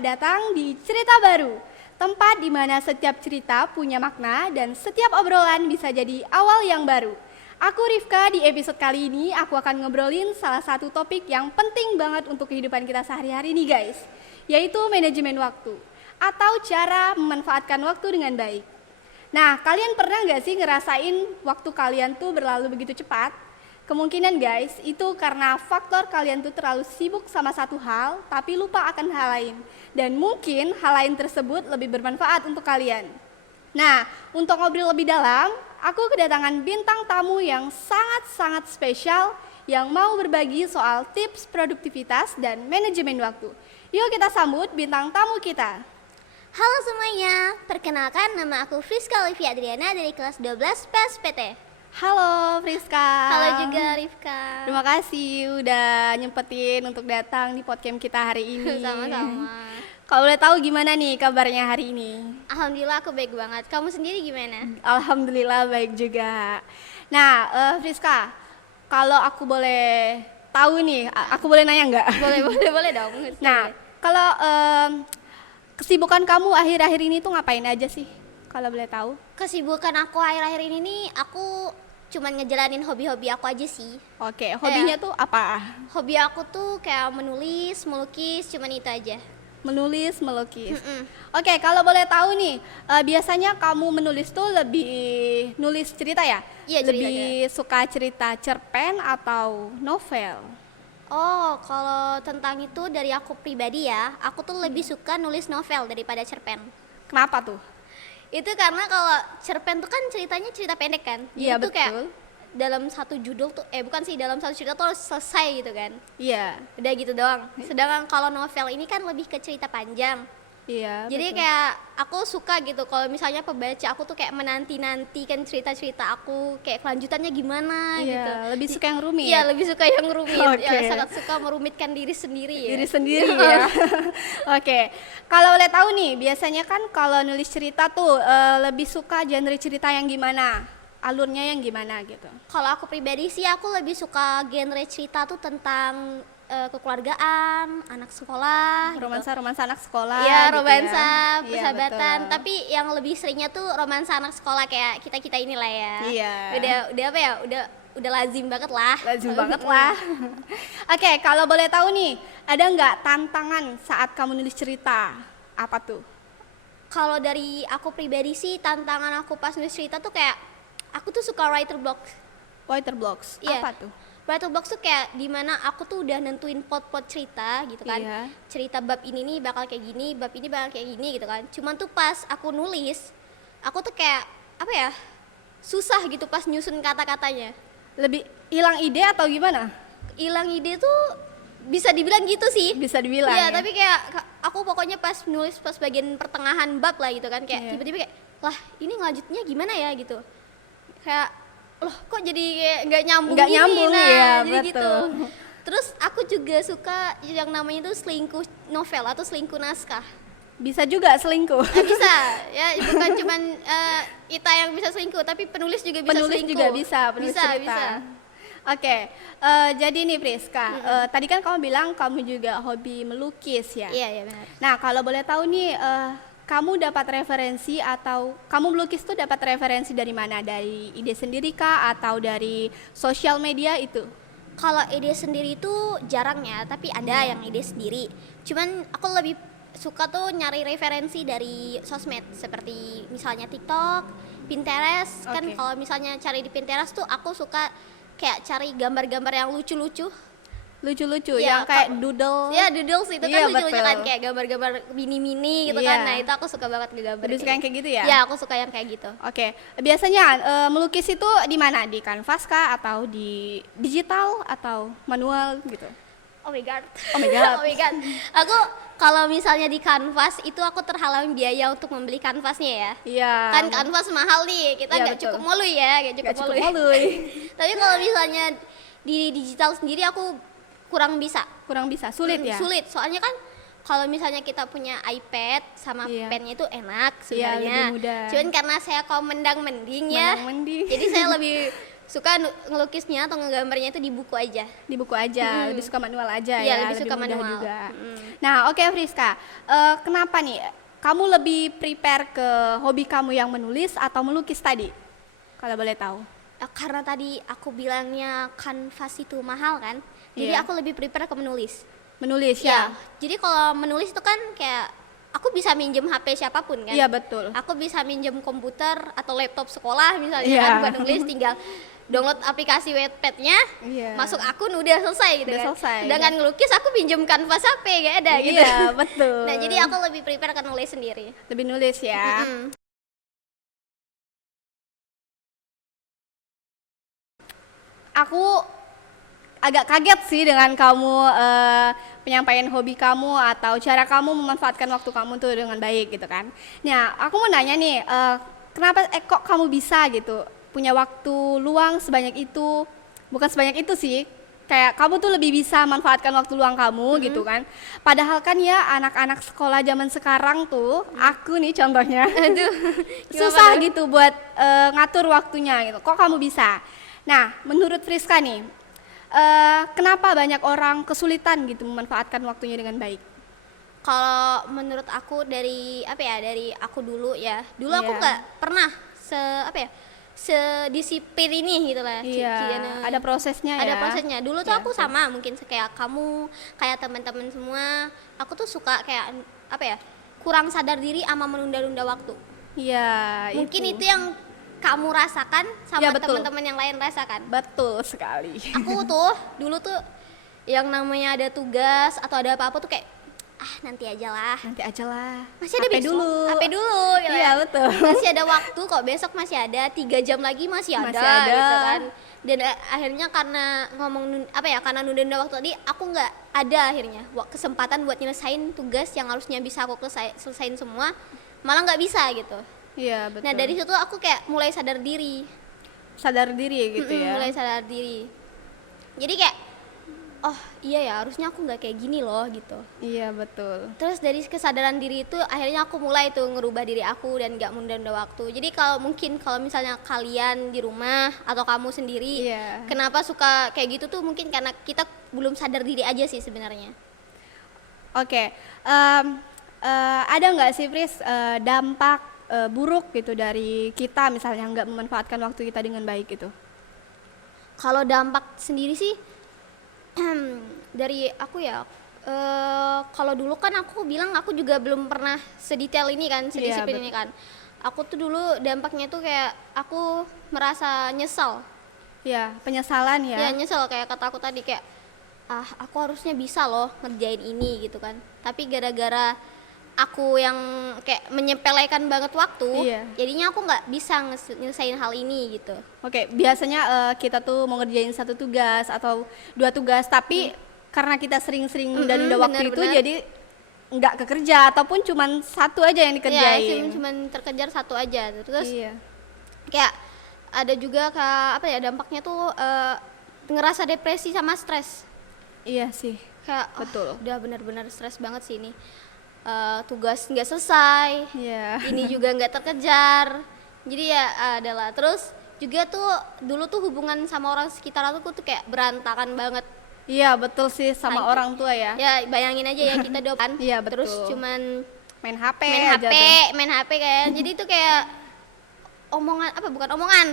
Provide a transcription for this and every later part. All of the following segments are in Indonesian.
selamat datang di Cerita Baru, tempat di mana setiap cerita punya makna dan setiap obrolan bisa jadi awal yang baru. Aku Rifka, di episode kali ini aku akan ngobrolin salah satu topik yang penting banget untuk kehidupan kita sehari-hari nih guys, yaitu manajemen waktu atau cara memanfaatkan waktu dengan baik. Nah, kalian pernah nggak sih ngerasain waktu kalian tuh berlalu begitu cepat? Kemungkinan guys, itu karena faktor kalian tuh terlalu sibuk sama satu hal, tapi lupa akan hal lain. Dan mungkin hal lain tersebut lebih bermanfaat untuk kalian. Nah, untuk ngobrol lebih dalam, aku kedatangan bintang tamu yang sangat-sangat spesial yang mau berbagi soal tips produktivitas dan manajemen waktu. Yuk kita sambut bintang tamu kita. Halo semuanya, perkenalkan nama aku Friska Olivia Adriana dari kelas 12 PSPT. Halo Friska. Halo juga Rifka. Terima kasih udah nyempetin untuk datang di podcast kita hari ini. Sama-sama. Kalau boleh tahu gimana nih kabarnya hari ini? Alhamdulillah aku baik banget. Kamu sendiri gimana? Alhamdulillah baik juga. Nah, Friska, kalau aku boleh tahu nih, aku boleh nanya nggak? Boleh dong. Nah, kalau kesibukan kamu akhir-akhir ini tuh ngapain aja sih? Kalau boleh tahu? Kesibukan aku akhir-akhir ini nih, aku cuman ngejalanin hobi-hobi aku aja sih. Oke, hobinya tuh apa? Hobi aku tuh kayak menulis, melukis, cuman itu aja. Menulis, melukis. Oke, kalau boleh tahu nih, biasanya kamu menulis tuh lebih nulis cerita ya? Iya, cerita. Lebih suka cerita cerpen atau novel? Oh, kalau tentang itu dari aku pribadi ya, aku tuh lebih suka nulis novel daripada cerpen. Kenapa tuh? Itu karena kalau cerpen tuh kan ceritanya cerita pendek kan. Iya, itu betul. kayak dalam satu judul tuh bukan sih, dalam satu cerita tuh harus selesai gitu kan. Iya. Udah gitu doang. Sedangkan kalau novel ini kan lebih ke cerita panjang. Iya. Jadi betul. kayak aku suka gitu kalau misalnya pembaca aku tuh kayak menanti-nanti kan cerita-cerita aku kayak kelanjutannya gimana Iya, gitu. lebih suka yang rumit. Iya, lebih suka yang rumit. Oke. Ya, sangat suka merumitkan diri sendiri ya. Diri sendiri ya. Oke. Kalau boleh tahu nih, biasanya kan kalau nulis cerita tuh lebih suka genre cerita yang gimana? Alurnya yang gimana gitu? Kalau aku pribadi sih aku lebih suka genre cerita tuh tentang kekeluargaan, anak sekolah, Romansa-romansa anak sekolah. Iya, gitu romansa, ya. persahabatan. Iya, betul. Tapi yang lebih seringnya tuh romansa anak sekolah kayak kita inilah ya. Iya. Udah apa ya? Udah lazim banget lah. Lazim banget lah. Oke, kalau boleh tahu nih, ada nggak tantangan saat kamu nulis cerita? Apa tuh? Kalau dari aku pribadi sih tantangan aku pas nulis cerita tuh kayak aku tuh suka writer block. Writer blocks. Iya. Apa tuh? Writer block tuh kayak dimana aku tuh udah nentuin plot cerita gitu kan. Iya. Cerita bab ini nih bakal kayak gini, bab ini bakal kayak gini gitu kan. Cuman tuh pas aku nulis, aku tuh kayak apa ya? Susah gitu pas nyusun kata-katanya. Lebih hilang ide atau gimana? Hilang ide tuh bisa dibilang gitu sih. Bisa dibilang. Iya, ya? tapi kayak aku pokoknya pas nulis pas bagian pertengahan bab lah gitu kan kayak Iya. tiba-tiba kayak lah ini ngelanjutnya gimana ya gitu. Kayak loh kok jadi kayak nggak nyambung Nggak gini, nyambung, nah iya, jadi betul. gitu. Terus aku juga suka yang namanya tuh selingkuh novel atau selingkuh naskah. Bisa juga selingkuh. Bisa ya, bukan cuman Ita yang bisa selingkuh tapi penulis juga bisa Penulis selingkuh. juga bisa, penulis bisa, cerita. bisa. Oke, jadi nih Priska, tadi kan kamu bilang kamu juga hobi melukis ya? Iya benar. Nah, kalau boleh tahu nih, kamu dapat referensi atau kamu melukis tuh dapat referensi dari mana? Dari ide sendiri kah atau dari sosial media itu? Kalau ide sendiri itu jarang ya, tapi ada yang ide sendiri. Cuman aku lebih suka tuh nyari referensi dari sosmed seperti misalnya TikTok, Pinterest. Kan Oke. kalau misalnya cari di Pinterest tuh aku suka kayak cari gambar-gambar yang lucu-lucu. Lucu-lucu, Iya, yang kayak doodle. Ya doodles itu Iya, kan lucu-lucu betul. kan kayak gambar-gambar mini-mini gitu Iya. kan. Nah, itu aku suka banget ngegambar. Lebih suka yang kayak gitu ya? Iya, aku suka yang kayak gitu. Oke, biasanya melukis itu di mana? Di kanvas kah atau di digital atau manual gitu? Oh my god. Oh my god. Oh my god. Aku kalau misalnya di kanvas itu aku terhalang biaya untuk membeli kanvasnya ya. Iya. Kan kanvas mahal nih, kita Iya, nggak betul. cukup mulu ya, nggak Nggak cukup cukup mulu. molui. Tapi kalau misalnya di digital sendiri aku kurang bisa. Kurang bisa, sulit ya? Sulit, soalnya kan kalau misalnya kita punya iPad sama Iya. pennya itu enak Iya, sebenarnya. lebih mudah. Cuman karena saya kaum mendang-mending ya, Mendang-mending. jadi saya lebih suka ngelukisnya atau ngegambarnya itu di buku aja. Di buku aja, lebih suka manual aja Iya, ya, lebih suka mudah manual. juga. Nah, oke Friska, kenapa nih kamu lebih prepare ke hobi kamu yang menulis atau melukis tadi? Kalau boleh tahu. Karena tadi aku bilangnya kanvas itu mahal kan, jadi Iya. aku lebih prepare ke menulis. Menulis Ya, ya? jadi kalau menulis itu kan kayak aku bisa minjem HP siapapun kan. Iya betul. Aku bisa minjem komputer atau laptop sekolah misalnya Iya. kan buat nulis, tinggal download aplikasi Wattpad-nya, Iya. masuk akun udah selesai gitu Udah kan. selesai, Sedangkan ngelukis aku pinjem kanvas HP gak ada gitu. Iya betul. Nah, jadi aku lebih prepare ke nulis sendiri. lebih nulis ya. Mm-mm. Aku agak kaget sih dengan kamu penyampaian hobi kamu atau cara kamu memanfaatkan waktu kamu tuh dengan baik gitu kan. Nah, aku mau nanya nih, kenapa kok kamu bisa gitu punya waktu luang sebanyak itu? Bukan sebanyak itu sih, kayak kamu tuh lebih bisa manfaatkan waktu luang kamu gitu kan. Padahal kan ya anak-anak sekolah zaman sekarang tuh, aku nih contohnya, Aduh, susah gimana? gitu buat ngatur waktunya gitu. Kok kamu bisa? Nah, menurut Friska nih, kenapa banyak orang kesulitan gitu memanfaatkan waktunya dengan baik? Kalau menurut aku dari apa ya, dari aku dulu ya, dulu aku Iya. nggak pernah sedisiplin ini gitu lah. Iya, ada prosesnya ya. Ada prosesnya. Dulu tuh Iya, aku betul. sama mungkin kayak kamu, kayak teman-teman semua. Aku tuh suka kayak apa ya, kurang sadar diri sama menunda-nunda waktu. Iya, Mungkin itu yang kamu rasakan sama Iya, betul. teman-teman yang lain rasakan. Betul sekali. Aku tuh dulu tuh yang namanya ada tugas atau ada apa-apa tuh kayak nanti aja lah. Nanti aja lah. Masih ada HP besok. dulu. HP dulu gitu Iya, kan. betul. Masih ada waktu kok, besok masih ada, 3 jam lagi masih ada, Masih ada. gitu kan. Dan akhirnya karena karena nunda-nunda waktu tadi, aku nggak ada akhirnya kesempatan buat nyelesain tugas yang harusnya bisa aku selesain semua, malah nggak bisa gitu. Iya, betul. Nah, dari situ aku kayak mulai sadar diri. sadar diri gitu ya. Mulai sadar diri. Jadi kayak oh iya ya, harusnya aku nggak kayak gini loh gitu. Iya, betul. Terus dari kesadaran diri itu akhirnya aku mulai tuh ngerubah diri aku dan gak menunda waktu. Jadi kalau misalnya kalian di rumah atau kamu sendiri, Iya. kenapa suka kayak gitu tuh mungkin karena kita belum sadar diri aja sih sebenarnya. Oke, ada nggak sih Pris dampak buruk gitu dari kita misalnya nggak memanfaatkan waktu kita dengan baik gitu? Kalau dampak sendiri sih dari aku ya, kalau dulu kan aku bilang aku juga belum pernah sedetail ini kan, sedisiplin Iya, ini kan. Aku tuh dulu dampaknya tuh kayak aku merasa nyesal. Ya, penyesalan ya. Ya nyesel kayak kata aku tadi kayak aku harusnya bisa loh ngerjain ini gitu kan, tapi gara-gara aku yang kayak menyepelekan banget waktu, Iya. jadinya aku nggak bisa nyelesain hal ini gitu. Oke, biasanya kita tuh mau ngerjain satu tugas atau dua tugas, tapi karena kita sering-sering nunda-nunda waktu itu, benar-benar. jadi nggak kekerja ataupun cuman satu aja yang Ya dikerjain. cuman terkejar satu aja. Terus Iya. kayak ada juga dampaknya tuh ngerasa depresi sama stres. Iya sih. Kayak Betul. udah benar-benar stres banget sih ini. Tugas nggak selesai, Iya. ini juga nggak terkejar, jadi ya adalah. Terus juga tuh dulu tuh hubungan sama orang sekitar aku tuh kayak berantakan banget Iya, betul sih sama Nah, orang tua ya. ya. Bayangin aja ya kita dopan Iya, betul. terus cuman Main HP main aja HP tuh. main HP kan, jadi itu kayak bukan omongan,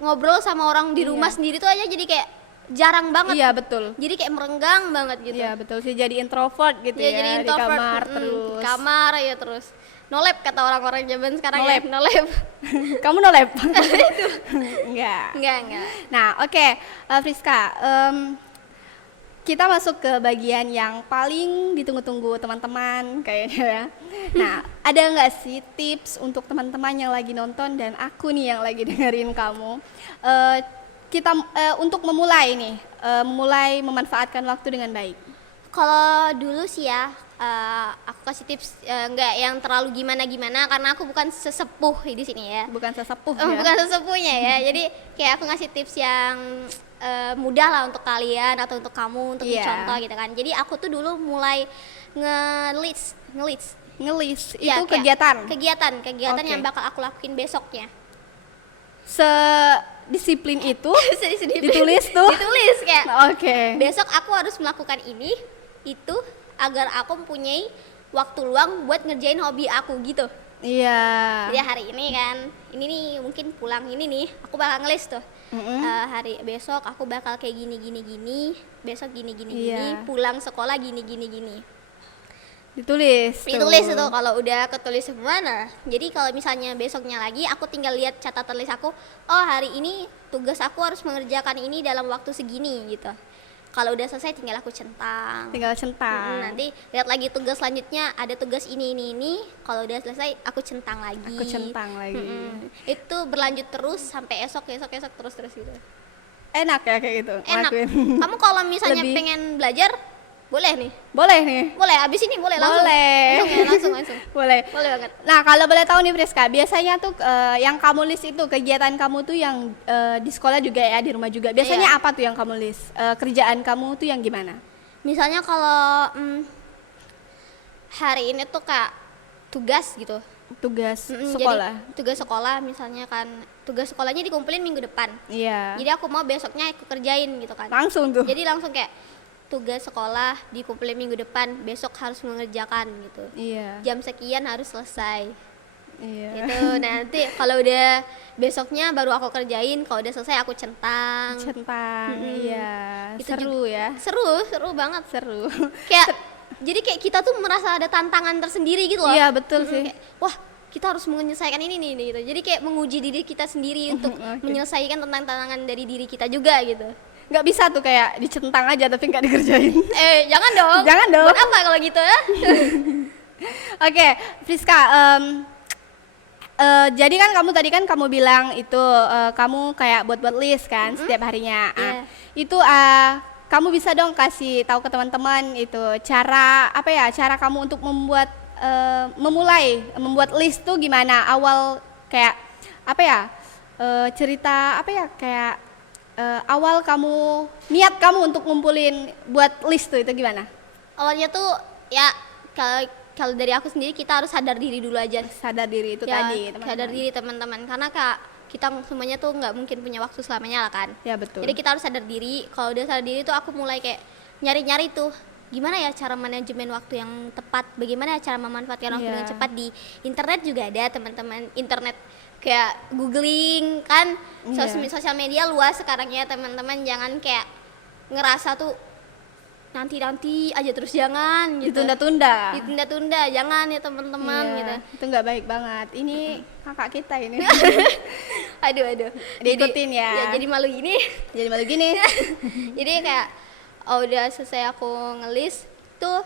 ngobrol sama orang di rumah Iya. sendiri tuh aja jadi kayak jarang banget, Iya, betul. jadi kayak merenggang banget gitu. Iya, betul sih, jadi introvert gitu Ya, ya, jadi di introvert, kamar di terus. kamar ya terus. No lab kata orang-orang zaman sekarang No ya, lab. no lab. Kamu no lab? Enggak. Enggak. Nah, oke, Friska, kita masuk ke bagian yang paling ditunggu-tunggu teman-teman kayaknya ya. Nah, ada nggak sih tips untuk teman-teman yang lagi nonton dan aku nih yang lagi dengerin kamu, untuk memulai nih, memulai memanfaatkan waktu dengan baik? Kalau dulu sih ya, aku kasih tips nggak yang terlalu gimana-gimana karena aku bukan sesepuh di sini ya. Bukan sesepuh ya? Bukan sesepuhnya ya. Jadi kayak aku ngasih tips yang mudah lah untuk kalian atau untuk kamu untuk Iya. dicontoh gitu kan. Jadi aku tuh dulu mulai nge-list Ngelis, Ya, itu kayak kegiatan? kegiatan Oke. yang bakal aku lakuin besoknya. sedisiplin itu ditulis tuh. Ditulis kayak Oke. besok aku harus melakukan ini itu agar aku mempunyai waktu luang buat ngerjain hobi aku gitu. Iya. Jadi hari ini kan, ini nih mungkin pulang ini nih, aku bakal ngelis tuh. Hari besok aku bakal kayak gini, besok gini, Iya. pulang sekolah gini. Ditulis. Ditulis itu kalau udah ketulis semua. Nah, jadi kalau misalnya besoknya lagi, aku tinggal lihat catatan list aku. Oh hari ini tugas aku harus mengerjakan ini dalam waktu segini gitu. Kalau udah selesai tinggal aku centang. Tinggal centang. Nanti lihat lagi tugas selanjutnya ada tugas ini. Kalau udah selesai aku centang lagi. Aku centang lagi. Itu berlanjut terus sampai esok terus gitu. Enak ya kayak gitu. Enak. ngelakuin. Kamu kalau misalnya Lebih- pengen belajar boleh nih. Boleh nih. Boleh abis ini boleh langsung. Boleh. Langsung. Boleh. Boleh banget. Nah, kalau boleh tahu nih Friska, biasanya tuh yang kamu list itu kegiatan kamu tuh yang di sekolah juga ya, di rumah juga. Biasanya Iya. apa tuh yang kamu list? Kerjaan kamu tuh yang gimana? Misalnya kalau hari ini tuh kak tugas gitu. Tugas Jadi sekolah. tugas sekolah misalnya kan tugas sekolahnya dikumpulin minggu depan. Iya. Jadi aku mau besoknya aku kerjain gitu kan. Langsung tuh. Jadi langsung kayak tugas sekolah dikumpulin minggu depan, besok harus mengerjakan gitu. Iya. Jam sekian harus selesai. Iya. Gitu. Nanti kalau udah besoknya baru aku kerjain, kalau udah selesai aku centang. Centang. Iya. Itu Seru ya. Seru banget. Seru. Kayak jadi kayak kita tuh merasa ada tantangan tersendiri gitu loh. Iya, betul sih. Kayak, wah, kita harus menyelesaikan ini nih gitu. Jadi kayak menguji diri kita sendiri untuk Oke. menyelesaikan tentang tantangan dari diri kita juga gitu. Nggak bisa tuh kayak dicentang aja tapi nggak dikerjain. Jangan dong. Jangan dong. Buat apa kalau gitu ya? Oke, Friska, jadi kan kamu tadi kan kamu bilang itu kamu kayak buat list kan setiap harinya. Iya. Itu kamu bisa dong kasih tahu ke teman-teman itu cara apa ya, cara kamu untuk membuat list tuh gimana? Awal kayak apa ya? Cerita apa ya kayak awal niat kamu untuk ngumpulin buat list tuh itu gimana? Awalnya tuh ya kalau dari aku sendiri kita harus sadar diri dulu aja. Sadar diri itu Ya, tadi, teman-teman. sadar diri teman-teman karena kita semuanya tuh nggak mungkin punya waktu selamanya lah kan. Ya betul. Jadi kita harus sadar diri. Kalau udah sadar diri tuh aku mulai kayak nyari-nyari tuh gimana ya cara manajemen waktu yang tepat, bagaimana ya cara memanfaatkan waktu Iya. yang cepat. Di internet juga ada teman-teman, internet kayak googling kan. Iya. Sosial media luas sekarang ya teman-teman, jangan kayak ngerasa tuh nanti aja terus, jangan gitu. Ditunda-tunda jangan ya teman-teman Iya, gitu. itu nggak baik banget. Ini kakak kita ini. Aduh. Diikutin ya. Jadi malu gini. Jadi malu gini. Jadi kayak udah selesai aku ngelis tuh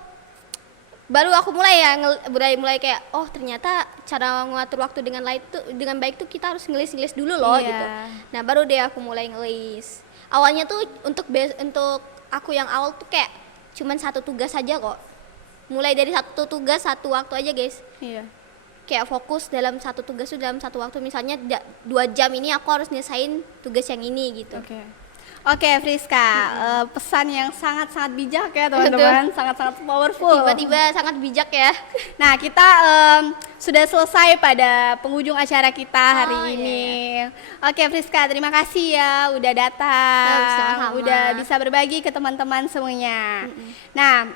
baru aku mulai ya mulai kayak oh ternyata cara ngatur waktu dengan baik tuh kita harus ngelis dulu loh Iya. gitu. Nah, baru deh aku mulai ngelis. Awalnya tuh untuk aku yang awal tuh kayak cuman satu tugas aja kok. Mulai dari satu tugas satu waktu aja, guys. Iya. Kayak fokus dalam satu tugas tuh dalam satu waktu, misalnya 2 jam ini aku harus nyelesain tugas yang ini gitu. Oke, Friska, pesan yang sangat-sangat bijak ya teman-teman, sangat-sangat powerful. Tiba-tiba sangat bijak ya. Nah, kita sudah selesai pada penghujung acara kita hari iya, ini. Oke, Friska, terima kasih ya udah datang, Sama-sama. udah bisa berbagi ke teman-teman semuanya. Nah,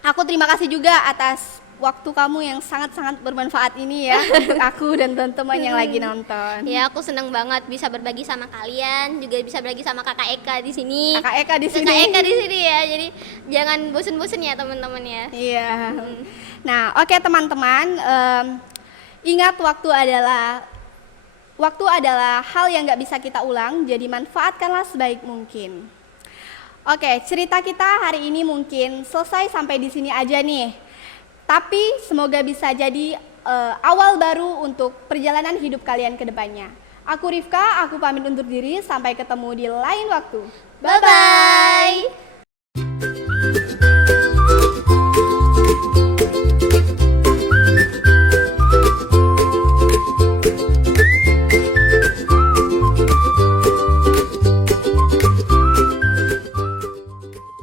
aku terima kasih juga atas waktu kamu yang sangat-sangat bermanfaat ini ya untuk aku dan teman-teman yang lagi nonton. Ya, aku seneng banget bisa berbagi sama kalian, juga bisa berbagi sama Kakak Eka di sini. Kakak Eka di sini. Kakak Eka di sini ya. Jadi jangan bosen-bosen ya teman-teman ya. Iya. Nah, oke teman-teman, ingat waktu adalah hal yang nggak bisa kita ulang, jadi manfaatkanlah sebaik mungkin. Oke, cerita kita hari ini mungkin selesai sampai di sini aja nih. Tapi semoga bisa jadi awal baru untuk perjalanan hidup kalian ke depannya. Aku Rifka, aku pamit undur diri, sampai ketemu di lain waktu. Bye-bye.